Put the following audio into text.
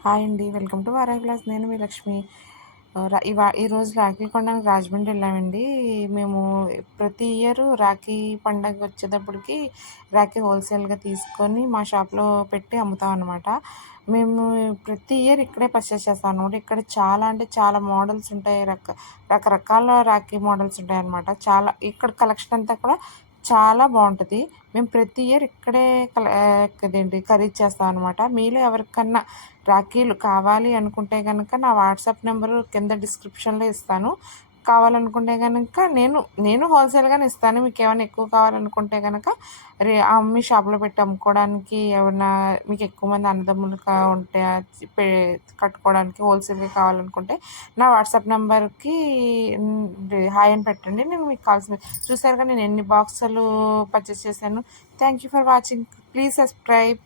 Hi అండి. Welcome to Varahi class. నేను మీ లక్ష్మి. ఈరోజు రాఖీ పండగకి రాజమండ్రి వెళ్ళామండి. మేము ప్రతి ఇయర్ రాఖీ పండగ వచ్చేటప్పటికి రాఖీ హోల్సేల్‌గా తీసుకొని మా షాప్‌లో పెట్టి అమ్ముతాం అనమాట. మేము ప్రతి ఇయర్ ఇక్కడే పర్చేస్ చేస్తాం అనమాట. ఇక్కడ చాలా అంటే చాలా మోడల్స్ ఉంటాయి. రకరకాల రాఖీ మోడల్స్ ఉంటాయన్నమాట. చాలా ఇక్కడ కలెక్షన్ అంతా కూడా చాలా బావుంటది. మేము ప్రతి ఇయర్ ఇక్కడే ఖరీదు చేస్తాం అనమాట. మీలో ఎవరికన్నా రాఖీలు కావాలి అనుకుంటే గనక నా వాట్సాప్ నెంబరు కింద డిస్క్రిప్షన్‌లో ఇస్తాను. కావాలనుకుంటే గనక నేను హోల్సేల్‌గానే ఇస్తాను. మీకేమైనా ఎక్కువ కావాలనుకుంటే గనక మీ షాప్‌లో పెట్టి అమ్ముకోవడానికి ఏమన్నా మీకు ఎక్కువ మంది అన్నదమ్ములు ఉంటే పె కట్టుకోవడానికి హోల్సేల్‌గా కావాలనుకుంటే నా వాట్సాప్ నెంబర్‌కి హాయ్ అని పెట్టండి. నేను మీకు కావాల్సిన చూసారుగా నేను ఎన్ని బాక్సులు పర్చేస్ చేశాను. Thank you for watching. Please subscribe.